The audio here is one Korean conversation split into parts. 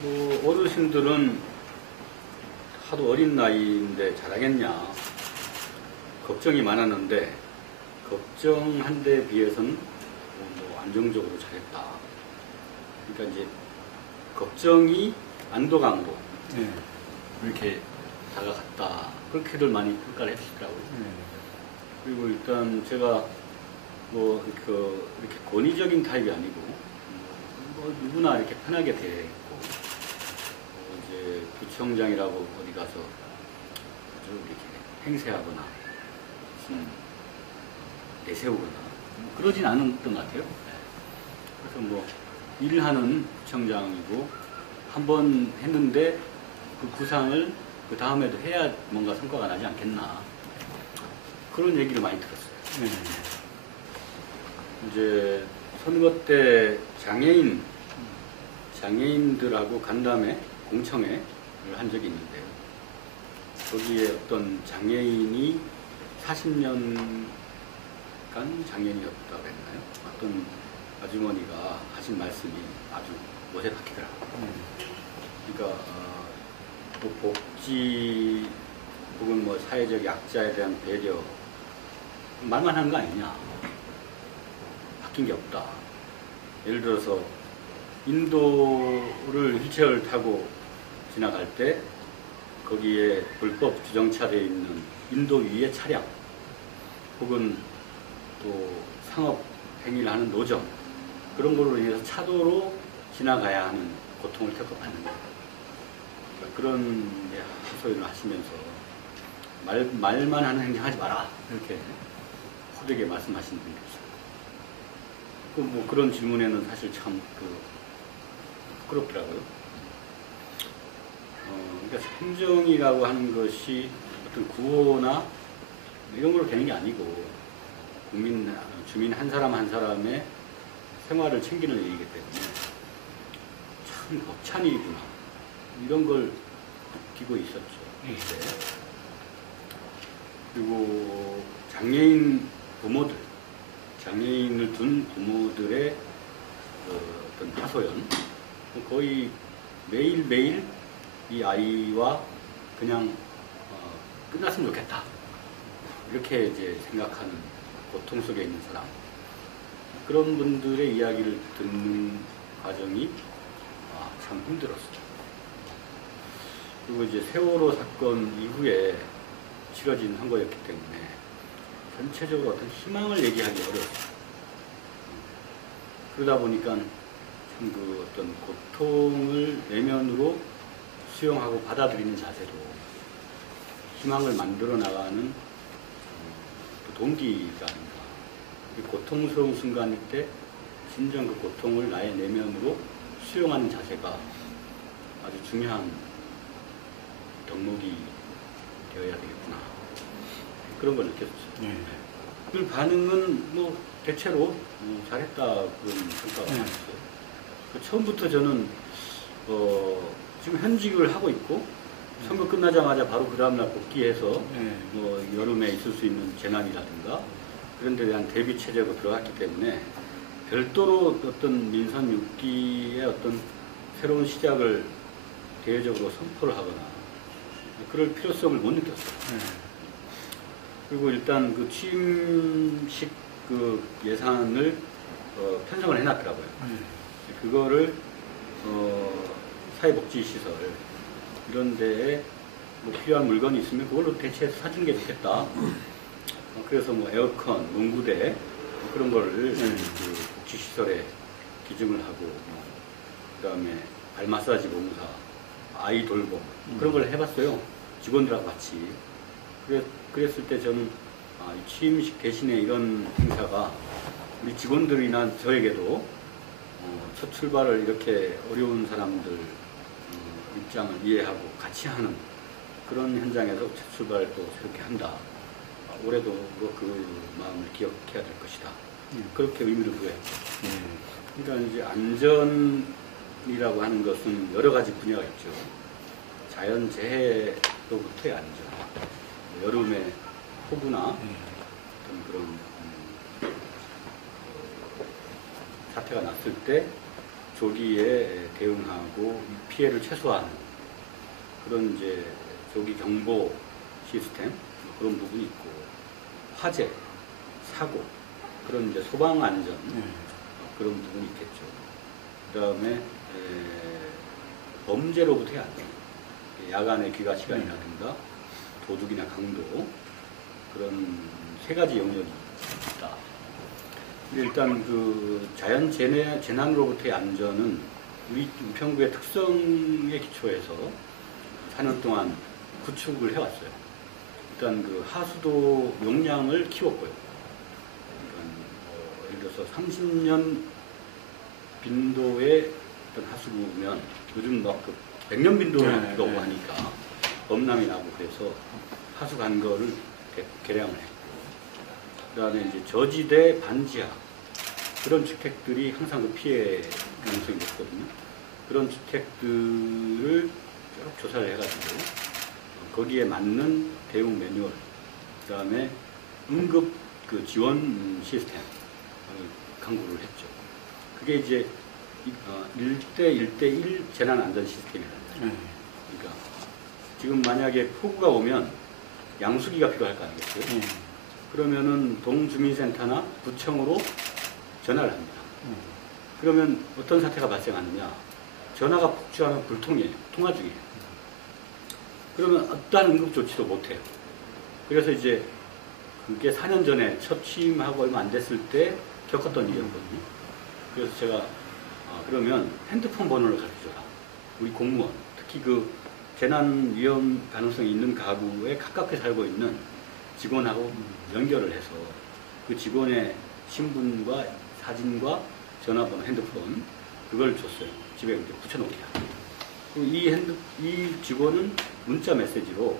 어르신들은 하도 어린 나이인데 잘하겠냐 걱정이 많았는데 걱정한 데 비해서는 안정적으로 잘했다. 그러니까 이제 걱정이 안도감으로 이렇게 다가갔다. 그렇게들 많이 평가를 해주시더라고요. 그리고 일단 제가 이렇게 권위적인 타입이 아니고 누구나 이렇게 편하게 대했고 이제 구청장이라고 어디 가서 아주 이렇게 행세하거나 무슨 내세우거나 그러진 않았던 것 같아요. 그래서 일을 하는 구청장이고 한 번 했는데 그 구상을 그 다음에도 해야 뭔가 성과가 나지 않겠나 그런 얘기를 많이 들었어요. 이제 선거 때 장애인들하고 간담회 공청회를 한 적이 있는데요. 거기에 어떤 장애인이 40년간 장애인이었다고 했나요? 어떤 아주머니가 하신 말씀이 아주 못에 박히더라고요. 그러니까 복지 혹은 사회적 약자에 대한 배려 말만 하는 거 아니냐. 바뀐 게 없다. 예를 들어서 인도를 휠체어를 타고 지나갈 때 거기에 불법 주정차되어 있는 인도 위의 차량 혹은 또 상업 행위를 하는 노점 그런 걸로 인해서 차도로 지나가야 하는 고통을 겪어받는 거예요. 그런 하소연을 하시면서 말만 하는 행동하지 마라 이렇게 호되게 말씀하시는 분이 계세요. 그런 질문에는 사실 참 부끄럽더라고요. 그러니까 행정이라고 하는 것이 어떤 구호나 이런 걸로 되는 게 아니고 주민 한 사람 한 사람의 생활을 챙기는 일이기 때문에 참 벅찬 일이구나 이런 걸 느끼고 있었죠. 그리고 장애인 부모들, 장애인을 둔 부모들의 어떤 하소연 거의 매일매일 이 아이와 그냥 끝났으면 좋겠다 이렇게 이제 생각하는 고통 속에 있는 사람 그런 분들의 이야기를 듣는 과정이 참 힘들었어요. 그리고 이제 세월호 사건 이후에 치러진 선거였기 때문에 전체적으로 어떤 희망을 얘기하기 어려웠어요. 그러다 보니까 참 어떤 고통을 내면으로 수용하고 받아들이는 자세도 희망을 만들어 나가는 동기가 아닌가. 고통스러운 순간일 때 진정 그 고통을 나의 내면으로 수용하는 자세가 아주 중요한 덕목이 되어야 되겠구나. 그런 걸 느꼈죠. 그 반응은 대체로 잘했다 그런 평가가 나왔어요. 처음부터 저는 지금 현직을 하고 있고 선거 끝나자마자 바로 그 다음날 복귀해서 여름에 있을 수 있는 재난이라든가 그런 데 대한 대비 체제로 들어갔기 때문에 별도로 어떤 민선 6기의 어떤 새로운 시작을 대외적으로 선포를 하거나 그럴 필요성을 못 느꼈어요. 그리고 일단 그 취임식 예산을 편성을 해놨더라고요. 그거를 사회복지시설 이런 데에 필요한 물건이 있으면 그걸로 대체해서 사주는 게 좋겠다. 그래서 에어컨, 문구대 그런 거를 그 복지시설에 기증을 하고 그 다음에 발 마사지 봉사, 아이 돌봄 그런 걸 해봤어요. 직원들하고 같이. 그랬을 때 저는 취임식 대신에 이런 행사가 우리 직원들이나 저에게도 첫 출발을 이렇게 어려운 사람들 입장을 이해하고 같이 하는 그런 현장에서 첫 출발을 또 새롭게 한다. 올해도 그 마음을 기억해야 될 것이다. 그렇게 의미를 부여했죠. 그러니까 이제 안전이라고 하는 것은 여러 가지 분야가 있죠. 자연재해로부터의 안전, 여름에 폭우나 어떤 그런 사태가 났을 때 조기에 대응하고 피해를 최소화하는 그런 이제 조기 경보 시스템 그런 부분이 있고 화재, 사고 그런 이제 소방 안전 그런 부분이 있겠죠. 그 다음에 범죄로부터의 안전, 야간의 귀가 시간이라든가 도둑이나 강도 그런 세 가지 영역이 있다. 일단 그 자연 재난으로부터의 안전은 우리 우평구의 특성에 기초해서 4년 동안 구축을 해왔어요. 일단 그 하수도 용량을 키웠고요. 그러니까 예를 들어서 30년 빈도의 어떤 하수구면 요즘 막 그 100년 빈도로 오고 하니까 범람이 나고 그래서 하수 간거를 개량을 했고, 그 다음에 이제 저지대 반지하 그런 주택들이 항상 그 피해 가능성이 높거든요. 그런 주택들을 쭉 조사를 해가지고 거기에 맞는 대응 매뉴얼, 그 다음에 응급 그 지원 시스템 강구를 했죠. 그게 이제 1대1 재난안전 시스템이라는 거예요. 그러니까 지금 만약에 폭우가 오면 양수기가 필요할 거 아니겠어요? 그러면은 동주민센터나 구청으로 전화를 합니다. 그러면 어떤 사태가 발생하느냐? 전화가 폭주하면 불통이에요. 통화 중이에요. 그러면 어떠한 응급 조치도 못해요. 그래서 이제 그게 4년 전에 첫 취임하고 얼마 안 됐을 때 겪었던 일이었거든요. 그래서 제가 그러면 핸드폰 번호를 가르쳐줘라. 우리 공무원, 특히 그 재난 위험 가능성이 있는 가구에 가깝게 살고 있는 직원하고 연결을 해서 그 직원의 신분과 사진과 전화번호, 핸드폰 그걸 줬어요. 집에 이렇게 붙여놓기야. 이 직원은 문자 메시지로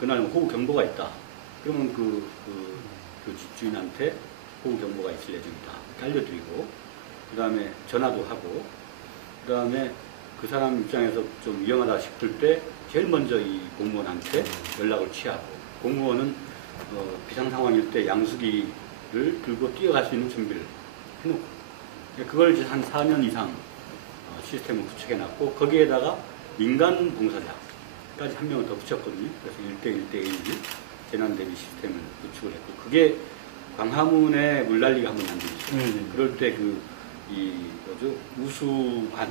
그날 호우 경보가 있다. 그러면 그 집주인한테 호우 경보가 있을 예정이다. 알려드리고, 그 다음에 전화도 하고, 그 다음에 그 사람 입장에서 좀 위험하다 싶을 때 제일 먼저 이 공무원한테 연락을 취하고, 공무원은 비상 상황일 때 양수기를 들고 뛰어갈 수 있는 준비를 해놓고, 그걸 이제 한 4년 이상 시스템을 구축해놨고, 거기에다가 민간 봉사자까지 한 명을 더 붙였거든요. 그래서 1대1 재난 대비 시스템을 구축을 했고, 그게 광화문에 물난리가 한번 난 적이 있어요. 그럴 때 우수한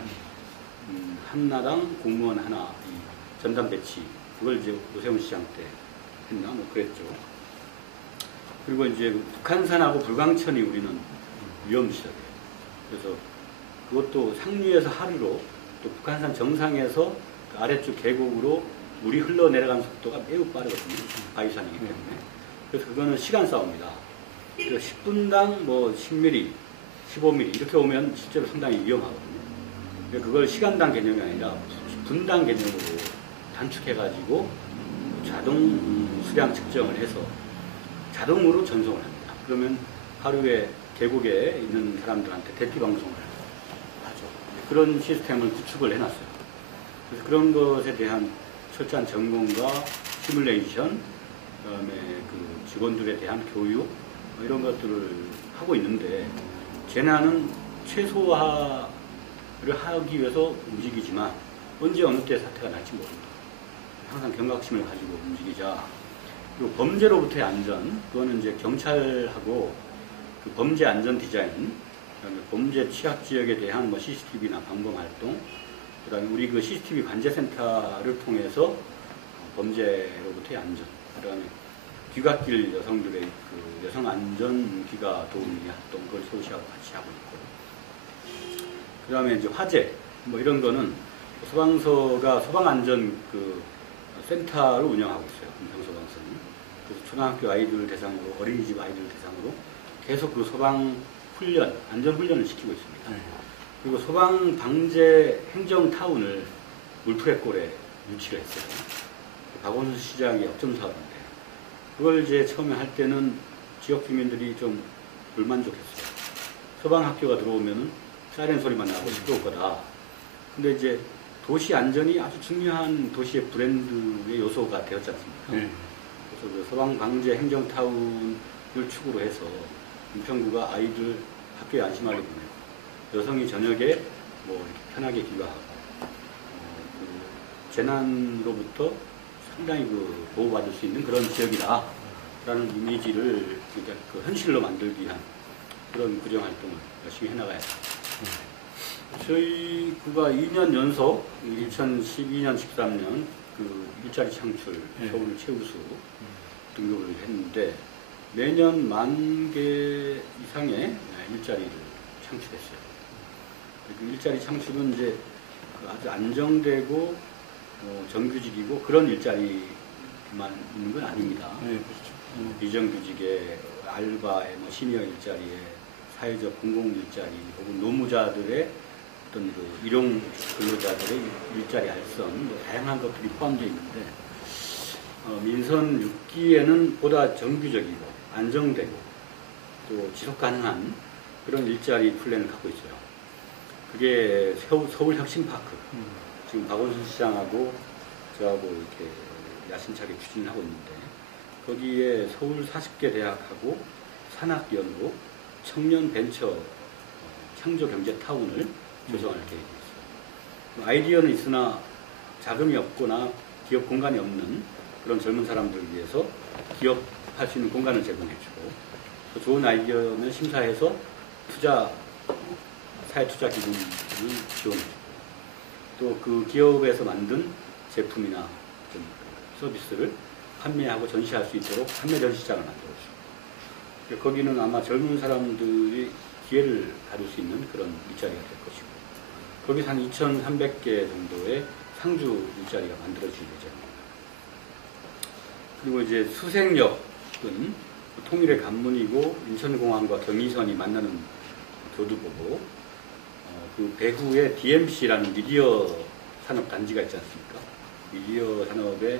한나당 공무원 하나 전담 배치, 그걸 이제 오세훈 시장 때 했나 뭐 그랬죠. 그리고 이제 북한산하고 불광천이 우리는 위험지역이에요. 그래서 그것도 상류에서 하류로 또 북한산 정상에서 그 아래쪽 계곡으로 물이 흘러내려가는 속도가 매우 빠르거든요. 바위산이기 때문에. 그래서 그거는 시간 싸움이다. 그래서 10분당 뭐 10mm, 15mm 이렇게 오면 실제로 상당히 위험하거든요. 그걸 시간당 개념이 아니라 분당 개념으로 단축해가지고 자동 수량 측정을 해서 자동으로 전송을 합니다. 그러면 하루에 계곡에 있는 사람들한테 대피 방송을 하죠. 그런 시스템을 구축을 해놨어요. 그래서 그런 것에 대한 철저한 점검과 시뮬레이션, 그다음에 그 직원들에 대한 교육 이런 것들을 하고 있는데, 재난은 최소화를 하기 위해서 움직이지만 언제 어느 때 사태가 날지 모른다. 항상 경각심을 가지고 움직이자. 그리고 범죄로부터의 안전, 그거는 이제 경찰하고 그 범죄 안전 디자인, 그다음에 범죄 취약 지역에 대한 뭐 CCTV나 방범 활동, 그다음에 우리 그 CCTV 관제센터를 통해서 범죄로부터의 안전, 그다음에 귀갓길 여성들의 그 여성 안전 귀가 도우미 활동, 그걸 서울시하고 같이 하고 있고, 그다음에 이제 화재 뭐 이런 거는 소방서가 소방안전 그 센터를 운영하고 있어요. 은평소방서는. 그래서 초등학교 아이들 대상으로, 어린이집 아이들 대상으로 계속 그 소방 훈련, 안전 훈련을 시키고 있습니다. 그리고 소방 방제 행정 타운을 물프레골에 유치를 했어요. 박원순 시장의 역점 사업인데, 그걸 이제 처음에 할 때는 지역 주민들이 좀 불만족했어요. 소방학교가 들어오면은 사이렌 소리만 나고 시끄러울 거다. 근데 이제 도시 안전이 아주 중요한 도시의 브랜드의 요소가 되었지 않습니까? 그래서 그 소방 방제 행정 타운을 축으로 해서 은평구가 아이들 학교에 안심하게 보내고, 여성이 저녁에 뭐 이렇게 편하게 귀가하고 그 재난으로부터 상당히 그 보호받을 수 있는 그런 지역이다라는 이미지를 그 현실로 만들기 위한 그런 구정 활동을 열심히 해나가야 합니다. 저희 구가 2년 연속 2012년, 13년 그 일자리 창출 서울 최우수 등급을 했는데 매년 10,000개 이상의 일자리를 창출했어요. 그 일자리 창출은 이제 아주 안정되고 정규직이고 그런 일자리만 있는 건 아닙니다. 그렇죠. 비정규직의 알바의 뭐 시니어 일자리에 사회적 공공 일자리 혹은 노무자들의 어떤 그 일용 근로자들의 일자리 알선 뭐 다양한 것들이 포함되어 있는데 민선 6기에는 보다 정규적이고 안정되고 또 지속 가능한 그런 일자리 플랜을 갖고 있어요. 그게 서울 혁신파크. 지금 박원순 시장하고 저하고 이렇게 야심차게 추진하고 있는데 거기에 서울 40개 대학하고 산학연구 청년 벤처 창조 경제 타운을 조성할 계획이 있어요. 아이디어는 있으나 자금이 없거나 기업 공간이 없는 그런 젊은 사람들을 위해서 기업할 수 있는 공간을 제공해주고 또 좋은 아이디어는 심사해서 사회투자기금을 지원해주고 또 그 기업에서 만든 제품이나 서비스를 판매하고 전시할 수 있도록 판매 전시장을 만들어주고 거기는 아마 젊은 사람들이 기회를 가질 수 있는 그런 일자리가 될 것이고 거기서 한 2,300개 정도의 상주 일자리가 만들어질 예정입니다. 그리고 이제 수색역은 통일의 관문이고 인천공항과 경의선이 만나는 교두보고 그 배후에 DMC라는 미디어 산업 단지가 있지 않습니까? 미디어 산업의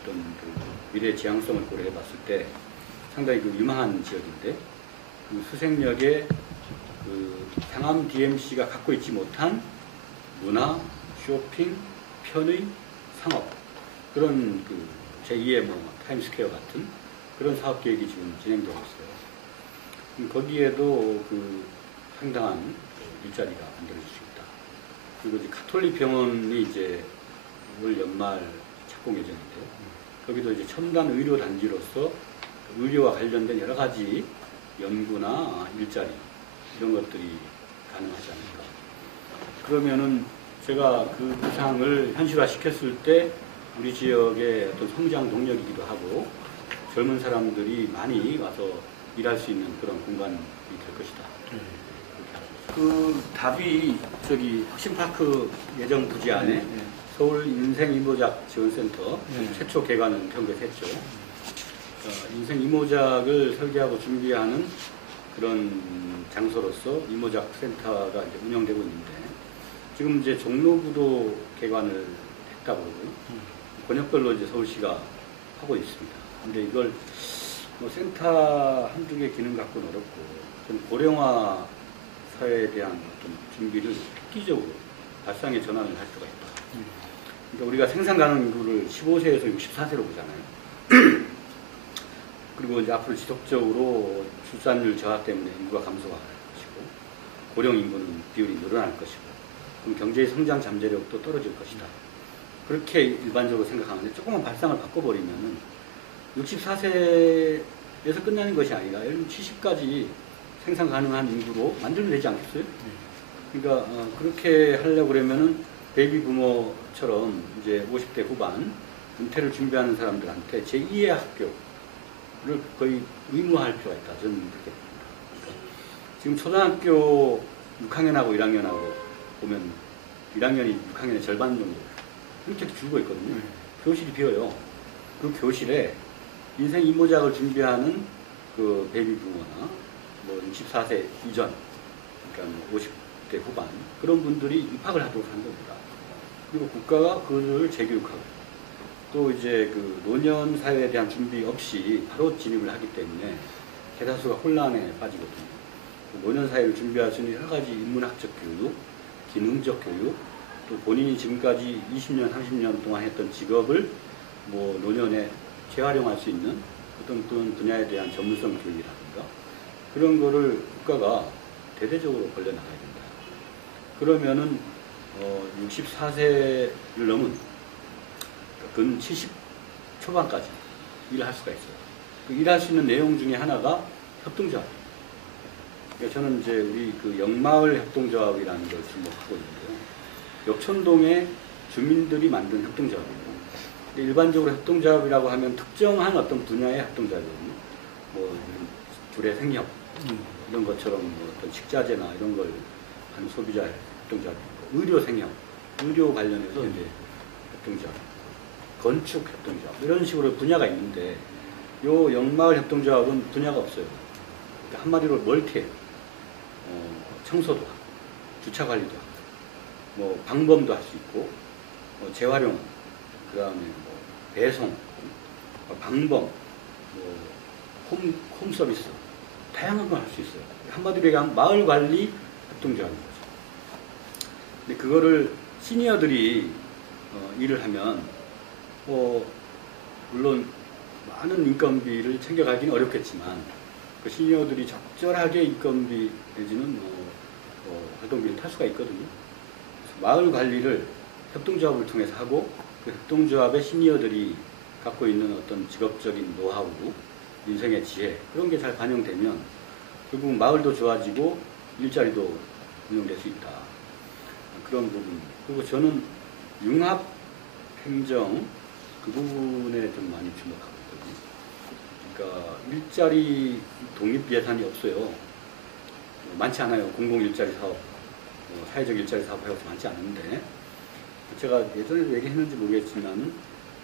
어떤 그 미래 지향성을 고려해 봤을 때 상당히 그 유망한 지역인데 그 수색역에 그 상암 DMC가 갖고 있지 못한 문화, 쇼핑, 편의, 상업 그런 그 제2의 뭐 타임스퀘어 같은 그런 사업 계획이 지금 진행되고 있어요. 거기에도 그 상당한 일자리가 만들어질 수 있다. 그리고 이제 가톨릭 병원이 이제 올 연말 착공 예정인데요. 거기도 이제 첨단 의료 단지로서 의료와 관련된 여러 가지 연구나 일자리 이런 것들이 가능하지 않을까. 그러면은 제가 그 구상을 현실화 시켰을 때 우리 지역의 어떤 성장 동력이기도 하고 젊은 사람들이 많이 와서 일할 수 있는 그런 공간이 될 것이다. 그 답이 저기 혁신파크 예정 부지 안에 서울 인생이모작 지원센터 최초 개관은 평소에 했죠. 인생이모작을 설계하고 준비하는 그런 장소로서 이모작 센터가 이제 운영되고 있는데 지금 이제 종로구도 개관을 했다고 그러고요. 권역별로 이제 서울시가 하고 있습니다. 근데 이걸 뭐 센터 한두 개 기능 갖고는 어렵고 좀 고령화 사회에 대한 어떤 준비를 획기적으로 발상의 전환을 할 수가 있다. 그러니까 우리가 생산 가능 인구를 15세에서 64세로 보잖아요. 그리고 이제 앞으로 지속적으로 출산율 저하 때문에 인구가 감소가 할 것이고 고령 인구는 비율이 늘어날 것이고 그럼 경제의 성장 잠재력도 떨어질 것이다. 그렇게 일반적으로 생각하는데 조금만 발상을 바꿔버리면은 64세에서 끝나는 것이 아니라 70까지 생산 가능한 인구로 만들면 되지 않겠어요? 그러니까 그렇게 하려고 그러면은 베이비 부모처럼 이제 50대 후반 은퇴를 준비하는 사람들한테 제2의 학교를 거의 의무화할 필요가 있다. 저는 그렇게 봅니다. 그러니까 지금 초등학교 6학년하고 1학년하고 보면 1학년이 6학년의 절반 정도 이렇게 줄고 있거든요. 교실이 비어요. 그 교실에 인생 이모작을 준비하는 그 베이비 부모나 뭐 64세 이전, 그러니까 50대 후반 그런 분들이 입학을 하도록 한 겁니다. 그리고 국가가 그들을 재교육하고 또 이제 그 노년 사회에 대한 준비 없이 바로 진입을 하기 때문에 대다수가 혼란에 빠지거든요. 노년 사회를 준비할 수 있는 여러 가지 인문학적 교육, 기능적 교육, 또 본인이 지금까지 20년, 30년 동안 했던 직업을 뭐 노년에 재활용할 수 있는 어떤 분야에 대한 전문성 교육이라든가 그런 거를 국가가 대대적으로 벌려나가야 된다. 그러면은 64세를 넘은 근 70 초반까지 일할 수가 있어요. 그 일할 수 있는 내용 중에 하나가 협동조합이에요. 그러니까 저는 이제 우리 그 역마을 협동조합이라는 걸 주목하고 있는데요. 역촌동의 주민들이 만든 협동조합이에요. 근데 일반적으로 협동조합이라고 하면 특정한 어떤 분야의 협동조합이거든요. 뭐 둘의 생협 이런 것처럼 뭐 어떤 식자재나 이런 걸 하는 소비자 협동조합이 있고, 의료 생협, 의료 관련해서 이제 협동조합, 건축 협동조합 이런 식으로 분야가 있는데, 요 역마을 협동조합은 분야가 없어요. 그러니까 한마디로 멀티예요. 청소도 하고, 주차 관리도 하고, 뭐 방범도 할 수 있고, 재활용, 그 다음에 뭐 배송, 방범, 홈 서비스, 다양한 걸 할 수 있어요. 한마디로 얘기하면 마을 관리 협동조합인 거죠. 근데 그거를 시니어들이 일을 하면 물론 많은 인건비를 챙겨가기는 어렵겠지만, 그 시니어들이 적절하게 인건비 내지는 활동비를 탈 수가 있거든요. 그래서 마을 관리를 협동조합을 통해서 하고, 그 협동조합의 시니어들이 갖고 있는 어떤 직업적인 노하우, 인생의 지혜, 그런 게 잘 반영되면 결국 마을도 좋아지고 일자리도 운영될 수 있다. 그런 부분. 그리고 저는 융합행정 그 부분에 좀 많이 주목하고 있거든요. 그러니까 일자리 독립 예산이 없어요. 많지 않아요. 공공일자리 사업, 사회적 일자리 사업 해서 많지 않은데, 제가 예전에도 얘기했는지 모르겠지만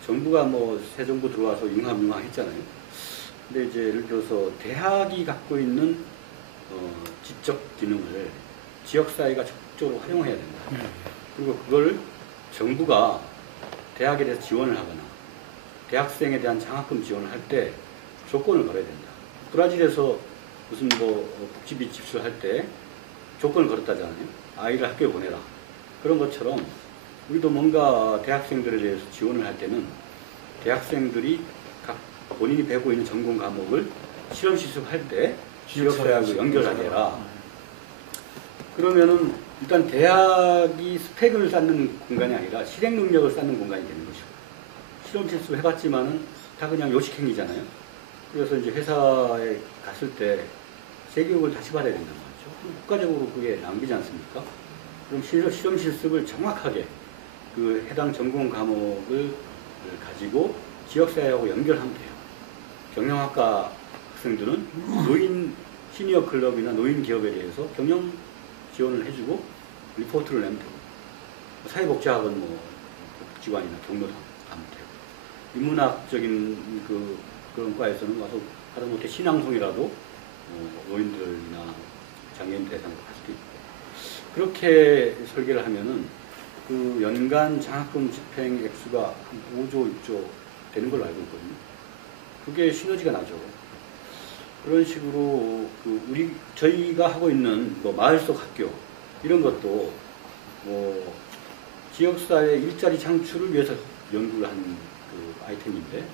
정부가 뭐 새 정부 들어와서 융합 했잖아요. 근데 이제 예를 들어서 대학이 갖고 있는 지적 기능을 지역사회가 적극적으로 활용해야 된다. 그리고 그걸 정부가 대학에 대해서 지원을 하거나 대학생에 대한 장학금 지원을 할 때 조건을 걸어야 된다. 브라질에서 무슨 뭐 복지비 집수할 때 조건을 걸었다잖아요. 아이를 학교에 보내라. 그런 것처럼 우리도 뭔가 대학생들에 대해서 지원을 할 때는 대학생들이 각 본인이 배우고 있는 전공 과목을 실험 실습할 때 지역사회하고 연결하게 해라. 그러면은 일단 대학이 스펙을 쌓는 공간이 아니라 실행 능력을 쌓는 공간이 되는 것이고, 실험 실습 해봤지만은 다 그냥 요식행위잖아요. 그래서 이제 회사에 갔을 때 재교육을 다시 받아야 된단 말이죠. 국가적으로 그게 낭비지 않습니까? 그럼 실험 실습을 정확하게 그 해당 전공 과목을 가지고 지역사회하고 연결하면 돼요. 경영학과 학생들은 노인 시니어 클럽이나 노인 기업에 대해서 경영 지원을 해주고 리포트를 내면 되고, 사회복지학은 뭐 복지관이나 경로도 하면 되고, 인문학적인 그런 과에서는 와서 하다못해 신앙송이라도 노인들이나 장애인 대상으로 할 수도 있고, 그렇게 설계를 하면은 그 연간 장학금 집행 액수가 한 5조, 6조 되는 걸로 알고 있거든요. 그게 시너지가 나죠. 그런 식으로 저희가 하고 있는 뭐 마을 속 학교 이런 것도 뭐 지역사회 일자리 창출을 위해서 연구를 한 그 아이템인데,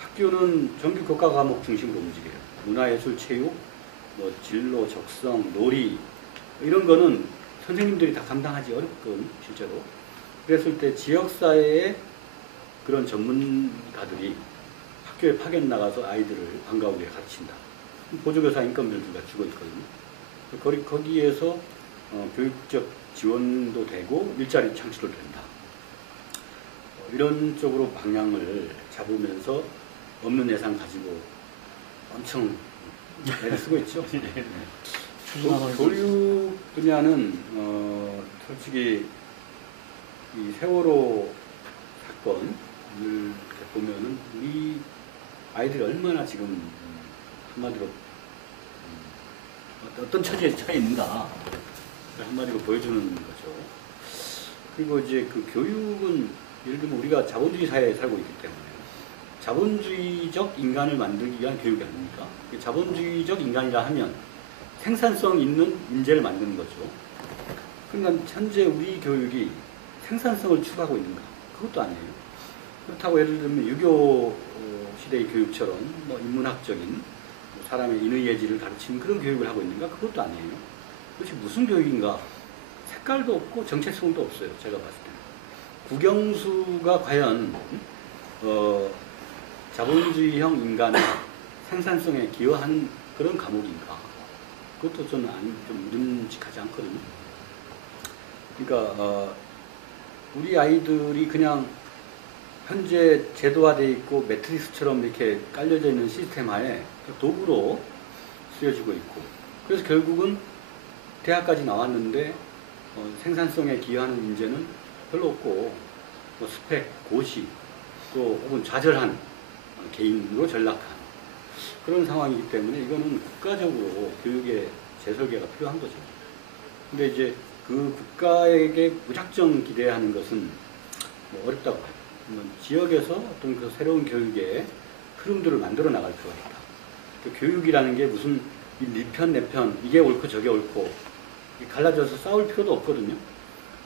학교는 정규 교과 과목 중심으로 움직여요. 문화예술, 체육, 뭐 진로, 적성, 놀이 이런 거는 선생님들이 다 감당하기 어렵거든요, 실제로. 그랬을 때 지역사회의 그런 전문가들이 학교에 파견 나가서 아이들을 방과후에 가르친다. 보조교사 인건비를 우리가 주고 있거든요. 거기에서 교육적 지원도 되고 일자리 창출도 된다. 이런 쪽으로 방향을 잡으면서 없는 예산 가지고 엄청 애를 쓰고 있죠. 교육 분야는 솔직히 이 세월호 사건을 보면은 우리 아이들이 얼마나 지금 한마디로 어떤 처지에 처해 있는가 한마디로 보여주는 거죠. 그리고 이제 그 교육은 예를 들면 우리가 자본주의 사회에 살고 있기 때문에 자본주의적 인간을 만들기 위한 교육이 아닙니까? 자본주의적 인간이라 하면 생산성 있는 인재를 만드는 거죠. 그러니까 현재 우리 교육이 생산성을 추구하고 있는가? 그것도 아니에요. 그렇다고 예를 들면 유교 시대의 교육처럼 뭐 인문학적인 사람의 인의 예지를 가르치는 그런 교육을 하고 있는가? 그것도 아니에요. 그것이 무슨 교육인가 색깔도 없고 정체성도 없어요. 제가 봤을 때는. 국영수가 과연 자본주의형 인간의 생산성에 기여하는 그런 과목인가? 그것도 저는 좀 믿음직하지 않거든요. 그러니까 우리 아이들이 그냥 현재 제도화되어 있고 매트리스처럼 이렇게 깔려져 있는 시스템 하에 도구로 쓰여지고 있고, 그래서 결국은 대학까지 나왔는데 생산성에 기여하는 인재는 별로 없고, 뭐 스펙, 고시, 또 혹은 좌절한 개인으로 전락한 그런 상황이기 때문에 이거는 국가적으로 교육의 재설계가 필요한 거죠. 근데 이제 그 국가에게 무작정 기대하는 것은 뭐 어렵다고 봐요. 지역에서 어떤 그 새로운 교육의 흐름들을 만들어 나갈 필요가 있다. 그 교육이라는 게 무슨 네 편, 내 편, 이게 옳고 저게 옳고 갈라져서 싸울 필요도 없거든요.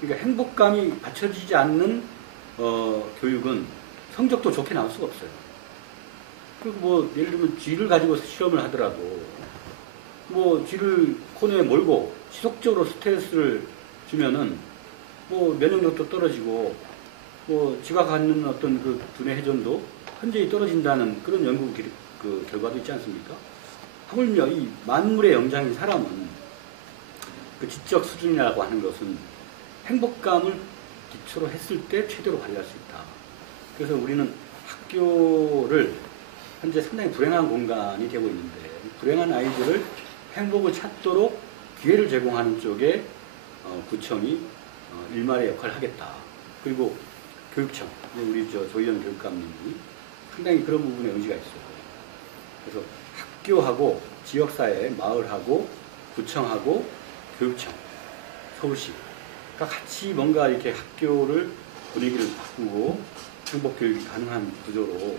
그러니까 행복감이 받쳐지지 않는 교육은 성적도 좋게 나올 수가 없어요. 그리고 뭐 예를 들면 쥐를 가지고 실험을 하더라도 뭐 쥐를 코너에 몰고 지속적으로 스트레스를 주면은 뭐 면역력도 떨어지고 뭐 쥐가 갖는 어떤 그 두뇌 회전도 현저히 떨어진다는 그런 연구 그 결과도 있지 않습니까? 하물며 이 만물의 영장인 사람은 그 지적 수준이라고 하는 것은 행복감을 기초로 했을 때 최대로 발휘할 수 있다. 그래서 우리는 학교를 현재 상당히 불행한 공간이 되고 있는데, 불행한 아이들을 행복을 찾도록 기회를 제공하는 쪽에 구청이 일말의 역할을 하겠다. 그리고 교육청, 우리 조희연 교육감님이 상당히 그런 부분에 의지가 있어요. 그래서 학교하고 지역사회, 마을하고 구청하고 교육청, 서울시가 같이 뭔가 이렇게 학교를 분위기를 바꾸고 행복교육이 가능한 구조로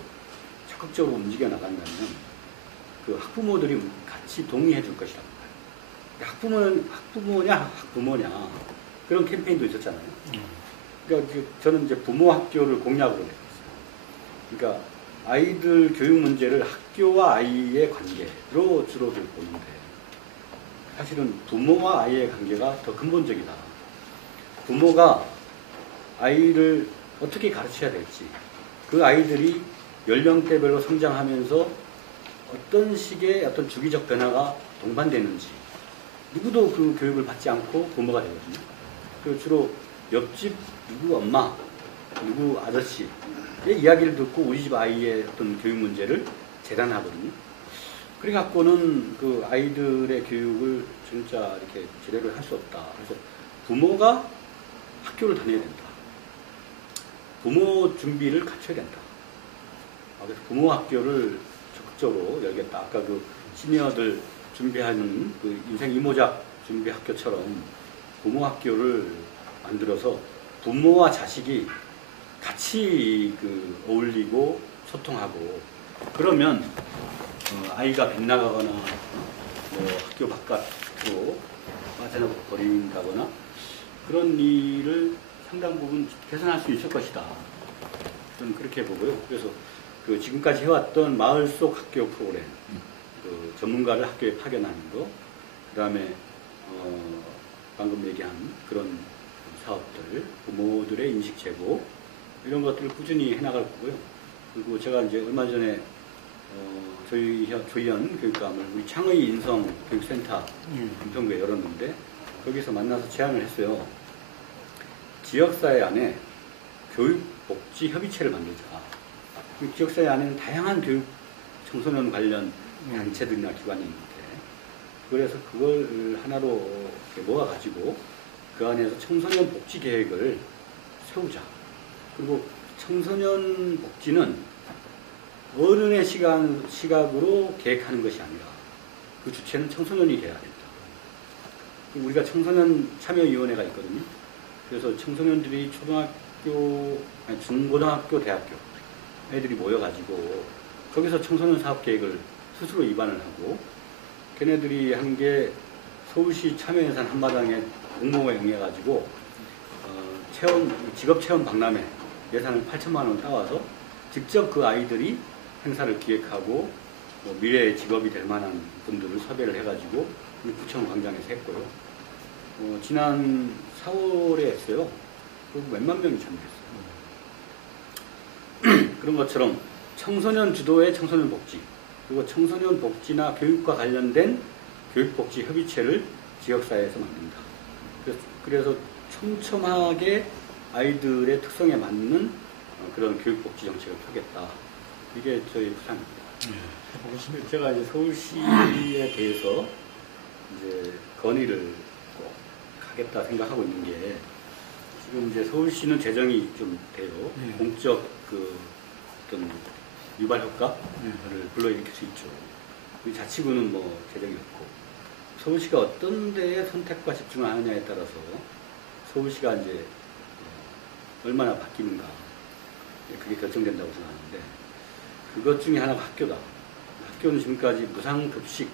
적극적으로 움직여 나간다면 그 학부모들이 같이 동의해 줄 것이라고 봐요. 학부모냐 그런 캠페인도 있었잖아요. 그러니까 저는 이제 부모 학교를 공약으로 냈어요. 그러니까 아이들 교육 문제를 학교와 아이의 관계로 주로 보는데, 사실은 부모와 아이의 관계가 더 근본적이다. 부모가 아이를 어떻게 가르쳐야 될지, 그 아이들이 연령대별로 성장하면서 어떤 식의 어떤 주기적 변화가 동반되는지, 누구도 그 교육을 받지 않고 부모가 되거든요. 그리고 주로 옆집 누구 엄마, 누구 아저씨의 이야기를 듣고 우리 집 아이의 어떤 교육 문제를 재단하거든요. 그래갖고는 그 아이들의 교육을 진짜 이렇게 제대로 할 수 없다. 그래서 부모가 학교를 다녀야 된다. 부모 준비를 갖춰야 된다. 그래서 부모 학교를 적극적으로 열겠다. 아까 그 시니어들 준비하는 그 인생 이모작 준비 학교처럼 부모 학교를 만들어서 부모와 자식이 같이 그 어울리고 소통하고, 그러면 아이가 빗나가거나 뭐 학교 바깥으로 빠져버린다거나 그런 일을 상당 부분 개선할 수 있을 것이다. 저는 그렇게 보고요. 그래서 그 지금까지 해왔던 마을 속 학교 프로그램, 그 전문가를 학교에 파견하는 거, 그 다음에 방금 얘기한 그런 사업들, 부모들의 인식 제고, 이런 것들을 꾸준히 해나갈 거고요. 그리고 제가 이제 얼마 전에 조희연 교육감을 우리 창의 인성 교육센터 은평구에 열었는데, 거기서 만나서 제안을 했어요. 지역사회 안에 교육복지협의체를 만들자. 지역사회 안에는 다양한 교육 청소년 관련 단체들이나 기관이 있는데, 그래서 그걸 하나로 모아가지고 그 안에서 청소년 복지 계획을 세우자. 그리고 청소년 복지는 어른의 시각으로 계획하는 것이 아니라 그 주체는 청소년이 돼야 된다. 우리가 청소년 참여위원회가 있거든요. 그래서 청소년들이 중고등학교, 대학교 애들이 모여가지고 거기서 청소년 사업계획을 스스로 입안을 하고, 걔네들이 한 게 서울시 참여예산 한마당에 공모에 응해가지고 직업체험 박람회 예산을 8천만 원 따와서 직접 그 아이들이 행사를 기획하고 미래의 직업이 될 만한 분들을 섭외를 해가지고 구청 광장에서 했고요. 지난 4월에 했어요. 그리고 몇만 명이 참여했어요. 그런 것처럼 청소년 주도의 청소년 복지, 그리고 청소년 복지나 교육과 관련된 교육복지 협의체를 지역사회에서 만든다. 그래서 촘촘하게 아이들의 특성에 맞는 그런 교육복지 정책을 펴겠다. 이게 저희 부상입니다. 제가 이제 서울시에 대해서 이제 건의를 꼭 하겠다 생각하고 있는 게, 지금 이제 서울시는 재정이 좀 돼요. 공적 그 어떤 유발 효과를 불러일으킬 수 있죠. 우리 자치구는 뭐 재정이 없고, 서울시가 어떤 데에 선택과 집중을 하느냐에 따라서 서울시가 이제 얼마나 바뀌는가, 그게 결정된다고 생각하는데, 그것 중에 하나가 학교다. 학교는 지금까지 무상급식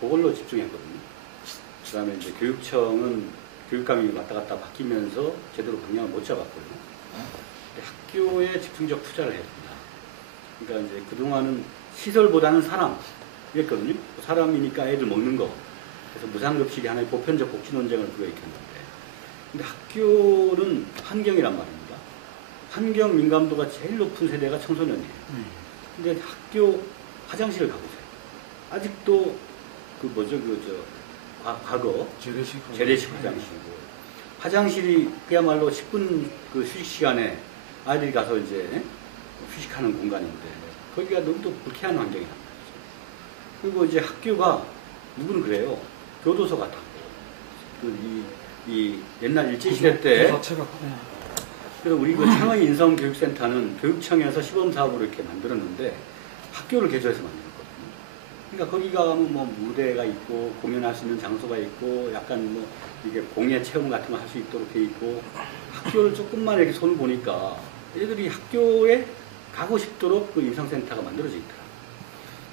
그걸로 집중했거든요. 그 다음에 이제 교육청은 교육감이 왔다 갔다 바뀌면서 제대로 방향을 못 잡았고요. 학교에 집중적 투자를 해야 됩니다. 그러니까 이제 그동안은 시설보다는 사람 이랬거든요. 사람이니까 애들 먹는 거. 그래서 무상급식이 하나의 보편적 복지 논쟁을 불러일으켰는데, 근데 학교는 환경이란 말입니다. 환경 민감도가 제일 높은 세대가 청소년이에요. 근데 학교 화장실을 가보세요. 아직도 과거 재래식 화장실이고, 화장실이 그야말로 10분 그 휴식 시간에 아이들이 가서 이제 휴식하는 공간인데, 거기가 너무도 불쾌한 환경이란 말이죠. 그리고 이제 학교가 누구는 그래요. 교도소 같았고, 이 옛날 일제시대 때 그래서 우리 그 창의 인성교육센터는 교육청에서 시범사업으로 이렇게 만들었는데 학교를 개조해서 만들었거든요. 그러니까 거기 가면 뭐 무대가 있고 공연할 수 있는 장소가 있고 약간 뭐 이게 공예 체험 같은 거 할 수 있도록 돼 있고, 학교를 조금만 이렇게 손을 보니까 애들이 학교에 가고 싶도록 그 인성센터가 만들어져 있더라고요.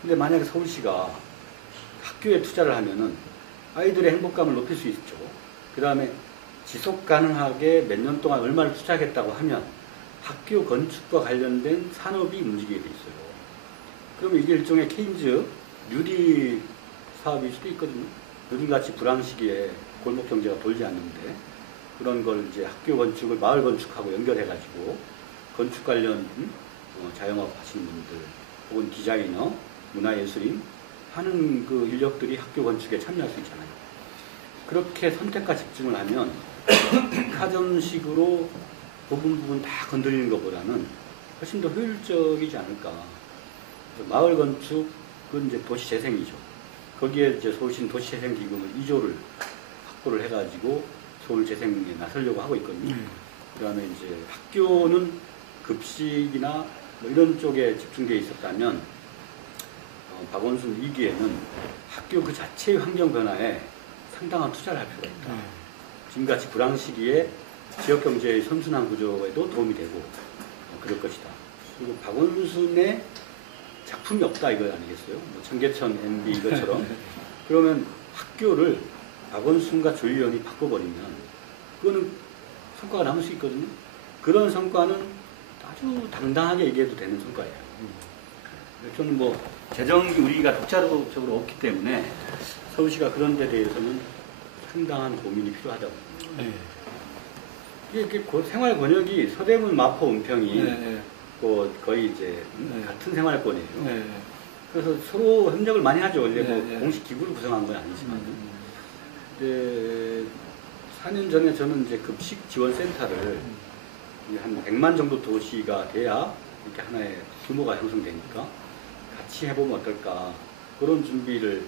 근데 만약에 서울시가 학교에 투자를 하면은 아이들의 행복감을 높일 수 있죠. 그 다음에 지속 가능하게 몇 년 동안 얼마를 투자하겠다고 하면 학교 건축과 관련된 산업이 움직이게 돼 있어요. 그러면 이게 일종의 케인즈 뉴딜 사업일 수도 있거든요. 요즘같이 불황 시기에 골목 경제가 돌지 않는데, 그런 걸 이제 학교 건축을 마을 건축하고 연결해가지고 건축 관련 자영업 하시는 분들 혹은 디자이너, 문화예술인 하는 그 인력들이 학교 건축에 참여할 수 있잖아요. 그렇게 선택과 집중을 하면 백화점식으로 부분 다 건드리는 것보다는 훨씬 더 효율적이지 않을까. 마을 건축은 이제 도시재생이죠. 거기에 이제 서울시는 도시재생기금을 2조를 확보를 해가지고 서울재생에 나서려고 하고 있거든요. 그 다음에 이제 학교는 급식이나 뭐 이런 쪽에 집중되어 있었다면, 박원순 2기에는 학교 그 자체의 환경 변화에 상당한 투자를 할 필요가 있다. 지금같이 불황 시기에 지역경제의 선순환 구조에도 도움이 되고 그럴 것이다. 그리고 박원순의 작품이 없다 이거 아니겠어요? 뭐 청계천 MB 이것처럼. 그러면 학교를 박원순과 조희연이 바꿔버리면 그거는 성과가 남을 수 있거든요. 그런 성과는 아주 당당하게 얘기해도 되는 성과예요. 저는 뭐 재정이 우리가 독자적으로 없기 때문에 서울시가 그런 데 대해서는 상당한 고민이 필요하다고 봅니다. 이게 생활 권역이 서대문, 마포, 은평이 거의 이제 같은 생활권이에요. 그래서 서로 협력을 많이 하죠. 원래 뭐 공식 기구를 구성한 건 아니지만. 4년 전에 저는 이제 급식 지원센터를 한 100만 정도 도시가 돼야 이렇게 하나의 규모가 형성되니까 같이 해보면 어떨까, 그런 준비를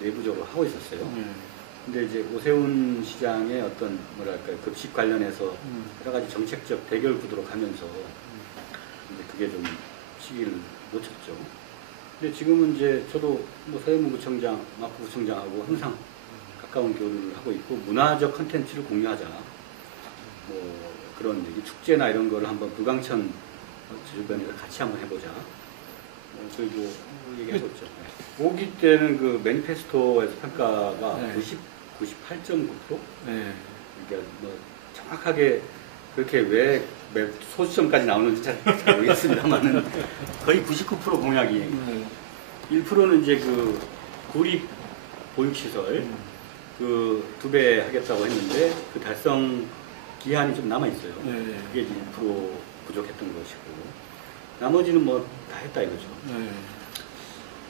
내부적으로 하고 있었어요. 근데 이제 오세훈 시장의 어떤 급식 관련해서 여러 가지 정책적 대결 구도로 가면서 이제 그게 좀 시기를 놓쳤죠. 근데 지금은 이제 저도 뭐 서대문구청장, 마포구청장하고 항상 가까운 교류를 하고 있고, 문화적 컨텐츠를 공유하자. 뭐 그런 얘기, 축제나 이런 거를 한번 불광천 주변에서 같이 한번 해보자. 그리고 얘기하고 있죠. 5기 때는 그 매니페스토에서 평가가 98.9%? 그러니까 뭐 정확하게 그렇게 왜 소수점까지 나오는지 잘 모르겠습니다만은 거의 99% 공약이 1%는 이제 그 구립 보육시설, 그 2배 하겠다고 했는데 그 달성 기한이 좀 남아 있어요. 네. 그게 1% 부족했던 것이고 나머지는 뭐 다 했다 이거죠. 네.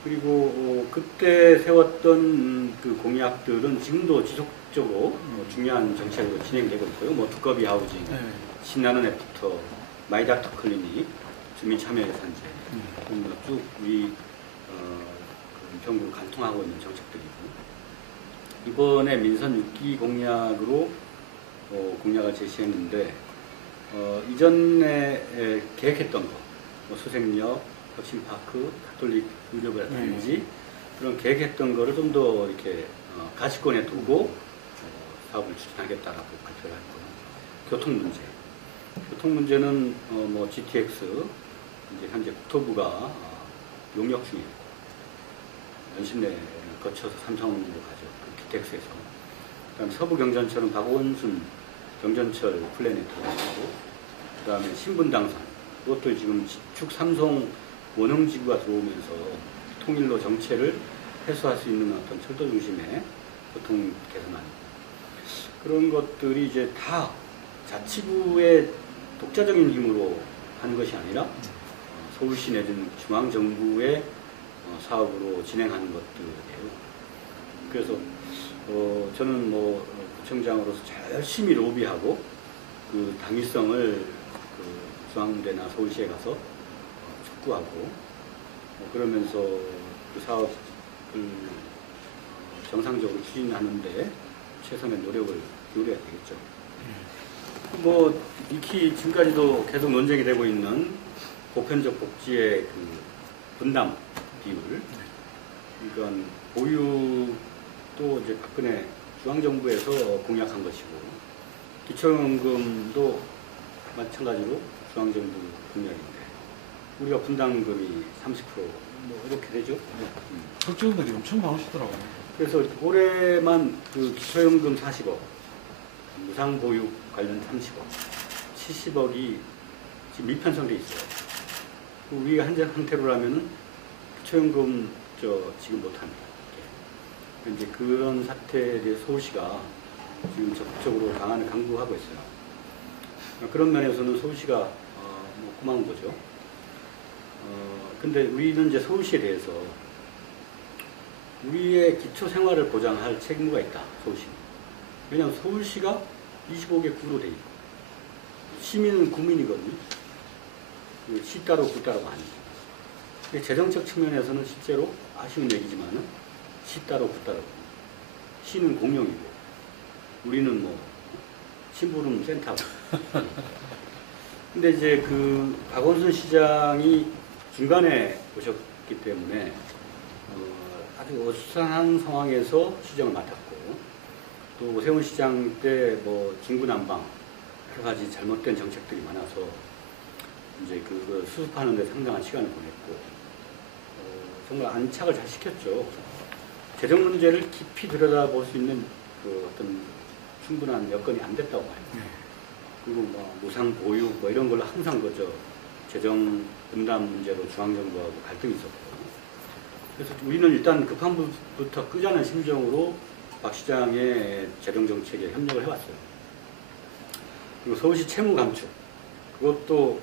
그리고 그때 세웠던 그 공약들은 지금도 지속적으로 중요한 정책으로 진행되고 있고요. 뭐 두꺼비 하우징, 네. 신나는 애프터, 마이닥터 클리닉, 주민 참여 예산제 쭉 우리 평균 관통하고 있는 정책들이고 이번에 민선 6기 공약으로 공약을 제시했는데 이전에 계획했던 거, 뭐 수색역, 혁신파크, 가톨릭 의료부라든지 그런 계획했던 거를 좀 더 이렇게 가시권에 두고 사업을 추진하겠다라고 발표를 했고요. 교통 문제. 교통 문제는 뭐 GTX 이제 현재 국토부가 용역 중에 있고 연신내를 거쳐서 삼성으로 가죠. 그 GTX에서. 그다음 서부 경전철은 박원순 경전철 플랜에 들어가고 그다음에 신분당선 그것도 지금 축 삼성 원형지구가 들어오면서 통일로 정체를 해소할 수 있는 어떤 철도 중심의 교통 개선안 그런 것들이 이제 다 자치구의 독자적인 힘으로 하는 것이 아니라 서울시 내지는 중앙정부의 사업으로 진행하는 것들이에요. 그래서 저는 뭐 구청장으로서 열심히 로비하고 그 당위성을 그 중앙대나 서울시에 가서 촉구하고 그러면서 그 사업을 정상적으로 추진하는데 최선의 노력을 기울여야 되겠죠. 뭐 익히 지금까지도 계속 논쟁이 되고 있는 보편적 복지의 그 분담 비율, 그러니까 보육도 이제 박근혜 중앙정부에서 공약한 것이고 기초연금도 마찬가지로 중앙정부 공약인데 우리가 분담금이 30%뭐 이렇게 되죠. 걱정들이 엄청 많으시더라고요. 그래서 올해만 그 기초연금 40억, 무상보육 관련 30억, 70억이 지금 미편성돼 있어요. 우리가 현재 상태로라면은 기초연금 지금 못합니다. 이제 그런 사태에 대해 서울시가 지금 적극적으로 방안을 강구하고 있어요. 그런 면에서는 서울시가 뭐 고마운 거죠. 근데 우리는 이제 서울시에 대해서 우리의 기초 생활을 보장할 책무가 있다. 서울시는. 왜냐하면 서울시가 25개 구로 돼 있고 시민은 국민이거든요. 시 따로 구 따로가 아니고. 재정적 측면에서는 실제로 아쉬운 얘기지만은 시 따로 구 따로. 시는 공용이고 우리는 뭐 심부름 센터고. 근데 이제 그 박원순 시장이 중간에 오셨기 때문에 아주 어수선한 상황에서 시정을 맡았고 또 오세훈 시장 때 뭐 중구난방 여러 가지 잘못된 정책들이 많아서 이제 그거 수습하는 데 상당한 시간을 보냈고 정말 안착을 잘 시켰죠. 재정 문제를 깊이 들여다볼 수 있는 그 어떤 충분한 여건이 안 됐다고 봐요. 그리고 뭐 무상 보육 뭐 이런 걸로 항상 그저 재정 분담 문제로 중앙정부하고 갈등이 있었고 그래서 우리는 일단 급한 부터 끄자는 심정으로 박 시장의 재정정책에 협력을 해왔어요. 그리고 서울시 채무 감축 그것도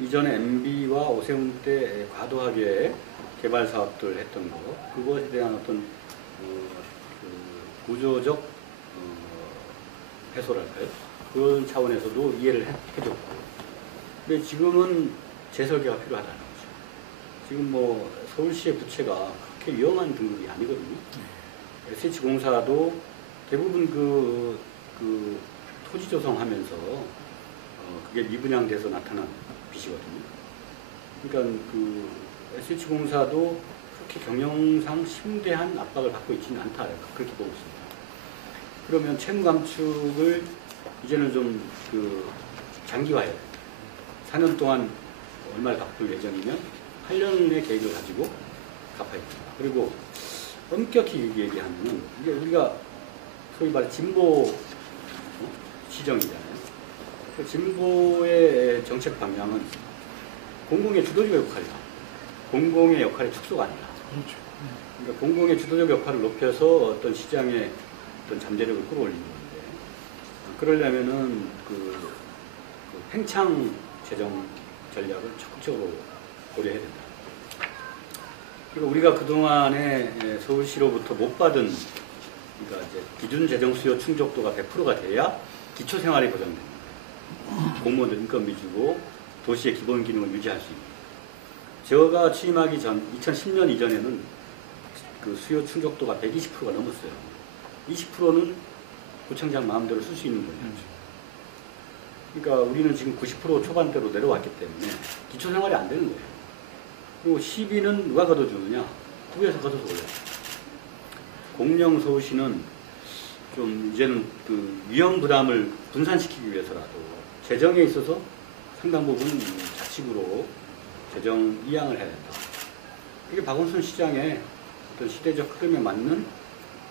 이전에 MB와 오세훈 때 과도하게 개발 사업들 했던 거 그것에 대한 어떤 그 구조적 해소랄까요? 그런 차원에서도 이해를 해줬고 근데 지금은 재설계가 필요하다는 거죠. 지금 뭐 서울시의 부채가 그렇게 위험한 등급이 아니거든요. SH공사도 대부분 그 토지 조성하면서 그게 미분양돼서 나타난 빚이거든요. 그러니까 그 SH공사도 그렇게 경영상 심대한 압박을 받고 있지는 않다 그렇게 보고 있습니다. 그러면 채무 감축을 이제는 좀 그 장기화해야 돼요. 4년 동안 얼마를 갚을 예정이면 8년의 계획을 가지고 갚아야 됩니다. 그리고 엄격히 얘기하면은 이게 우리가 소위 말해 진보 시정이잖아요. 그 진보의 정책 방향은 공공의 주도적 역할이다. 공공의 역할의 축소가 아니라. 그렇죠. 그러니까 공공의 주도적 역할을 높여서 어떤 시장의 어떤 잠재력을 끌어올리는 건데, 그러려면은 그 팽창 재정 전략을 적극적으로 고려해야 된다. 그리고 우리가 그동안에 서울시로부터 못 받은, 그러니까 이제 기준 재정 수요 충족도가 100%가 돼야 기초 생활이 보장됩니다. 공무원들 인건비 주고 도시의 기본 기능을 유지할 수 있는. 제가 취임하기 전 2010년 이전에는 그 수요 충족도가 120%가 넘었어요. 20%는 구청장 마음대로 쓸 수 있는 돈이었죠. 그러니까 우리는 지금 90% 초반대로 내려왔기 때문에 기초 생활이 안 되는 거예요. 그리고 시비는 누가 걷어주느냐? 구에서 걷어서 올려요. 공영 서울시는 좀 이제는 그 위험 부담을 분산시키기 위해서라도 재정에 있어서 상당 부분 자치구로 재정 이양을 해야 된다. 이게 박원순 시장의 어떤 시대적 흐름에 맞는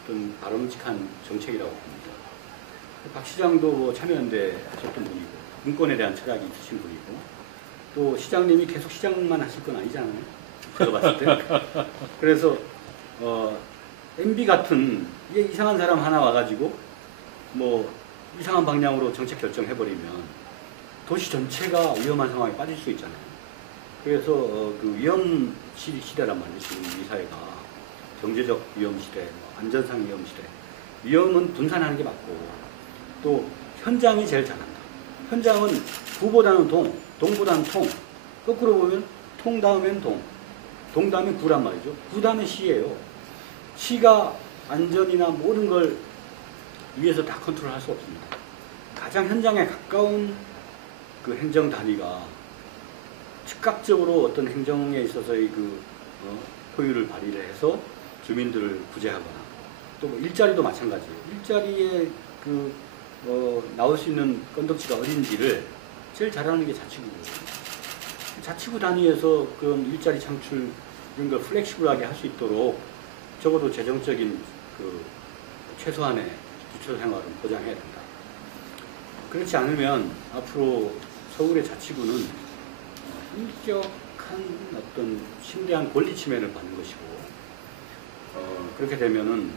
어떤 바람직한 정책이라고 봅니다. 박 시장도 뭐 참여연대 하셨던 분이고, 인권에 대한 철학이 있으신 분이고, 또 시장님이 계속 시장만 하실 건 아니잖아요. 제가 봤을 때. 그래서, MB 같은, 이게 이상한 사람 하나 와가지고, 뭐, 이상한 방향으로 정책 결정해버리면, 도시 전체가 위험한 상황에 빠질 수 있잖아요. 그래서, 그 위험 시대란 말이에요. 지금 이 사회가. 경제적 위험 시대, 안전상 위험 시대. 위험은 분산하는 게 맞고, 또 현장이 제일 잘한다. 현장은 구보다는 동, 동보다는 통. 거꾸로 보면 통 다음엔 동, 동 다음엔 구란 말이죠. 구 다음엔 시예요. 시가 안전이나 모든 걸 위에서 다 컨트롤할 수 없습니다. 가장 현장에 가까운 그 행정 단위가 즉각적으로 어떤 행정에 있어서의 그 효율을 발휘를 해서 주민들을 구제하거나, 또 뭐 일자리도 마찬가지예요. 일자리에 그 나올 수 있는 건덕지가 어딘지를 제일 잘하는 게 자치구고요. 자치구 단위에서 그런 일자리 창출 이런 걸 플렉시블하게 할 수 있도록 적어도 재정적인 그 최소한의 기초 생활은 보장해야 된다. 그렇지 않으면 앞으로 서울의 자치구는 인격한 어떤 심대한 권리 침해를 받는 것이고, 그렇게 되면은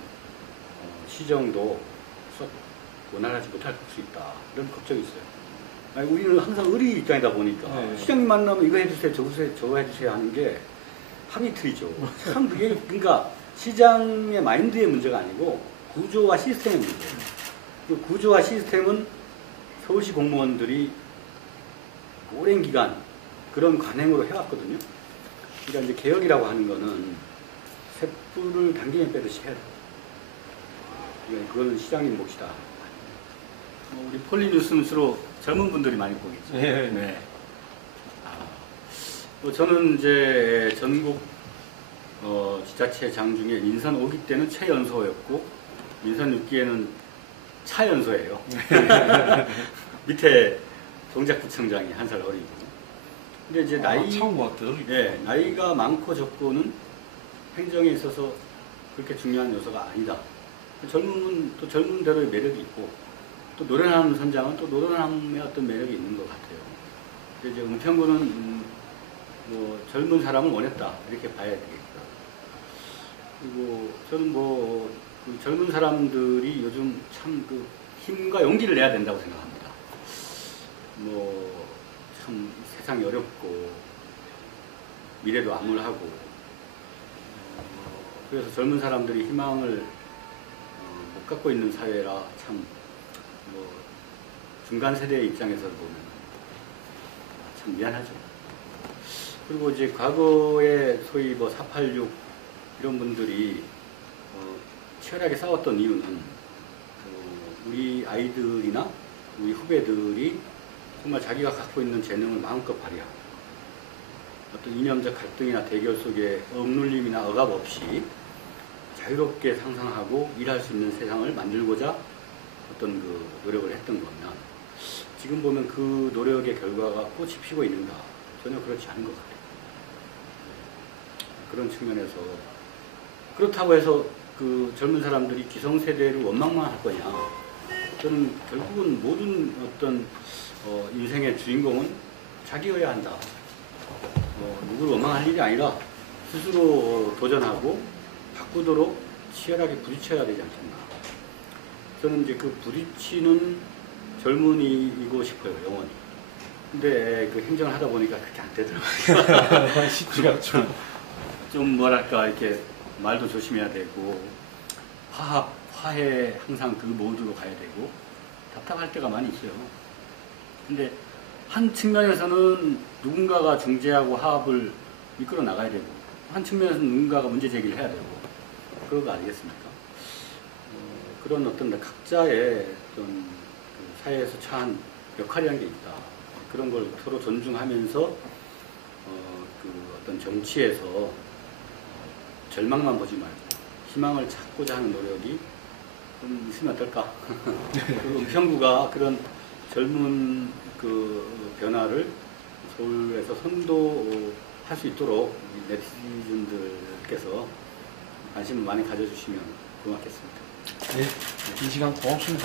시정도 썩 원활하지 못할 수 있다. 이런 걱정이 있어요. 아니, 우리는 항상 의리 입장이다 보니까 시장님 만나면 이거 해주세요, 저거 해주세요 하는 게 하루 이틀이죠. 참 그게 그러니까 시장의 마인드의 문제가 아니고 구조와 시스템의 문제예요. 그 구조와 시스템은 서울시 공무원들이 오랜 기간 그런 관행으로 해왔거든요. 그러니까 이제 개혁이라고 하는 거는 쇳불을 당기면 빼듯이 해야 돼요. 그거는 시장님 몫이다. 우리 폴리뉴스는 주로 젊은 분들이 많이 보겠죠. 네. 저는 이제 전국 지자체장 중에 민선 5기 때는 최연소였고, 민선 6기에는 차연소예요. 밑에 동작구청장이 한 살 어리고. 근데 이제 나이가 많고 적고는 행정에 있어서 그렇게 중요한 요소가 아니다. 또 젊은 대로의 매력이 있고, 또 노련한 선장은 또 노련함의 어떤 매력이 있는 것 같아요. 이제 은평구는 뭐 젊은 사람을 원했다 이렇게 봐야 되겠다. 그리고 저는 그 젊은 사람들이 요즘 참 그 힘과 용기를 내야 된다고 생각합니다. 참 세상이 어렵고 미래도 암울하고, 그래서 젊은 사람들이 희망을 못 갖고 있는 사회라 참 중간 세대의 입장에서 보면 참 미안하죠. 그리고 이제 과거에 소위 486 이런 분들이 치열하게 싸웠던 이유는 우리 아이들이나 우리 후배들이 정말 자기가 갖고 있는 재능을 마음껏 발휘하고, 어떤 이념적 갈등이나 대결 속에 억눌림이나 억압 없이 자유롭게 상상하고 일할 수 있는 세상을 만들고자 어떤 그 노력을 했던 거면, 지금 보면 그 노력의 결과가 꽃이 피고 있는가? 전혀 그렇지 않은 것 같아요. 그런 측면에서, 그렇다고 해서 그 젊은 사람들이 기성세대를 원망만 할 거냐? 저는 결국은 모든 어떤 인생의 주인공은 자기여야 한다. 누구를 원망할 일이 아니라 스스로 도전하고 바꾸도록 치열하게 부딪혀야 되지 않겠나. 저는 이제 그 부딪히는 젊은이이고 싶어요, 영원히. 근데 그 행정을 하다 보니까 그렇게 안 되더라고요. 쉽지가 않죠. 좀 뭐랄까, 이렇게 말도 조심해야 되고, 화해 항상 그 모드로 가야 되고, 답답할 때가 많이 있어요. 근데 한 측면에서는 누군가가 중재하고 화합을 이끌어 나가야 되고, 한 측면에서는 누군가가 문제 제기를 해야 되고, 그런 거 아니겠습니까? 그런 어떤 각자의 어떤 그 사회에서 처한 역할이라는 게 있다. 그런 걸 서로 존중하면서 그 어떤 정치에서 절망만 보지 말고 희망을 찾고자 하는 노력이 좀 있으면 어떨까? 그 은평구가 그런 젊은 그 변화를 서울에서 선도할 수 있도록 네티즌들께서 관심을 많이 가져주시면 고맙겠습니다. 네, 이 시간 고맙습니다.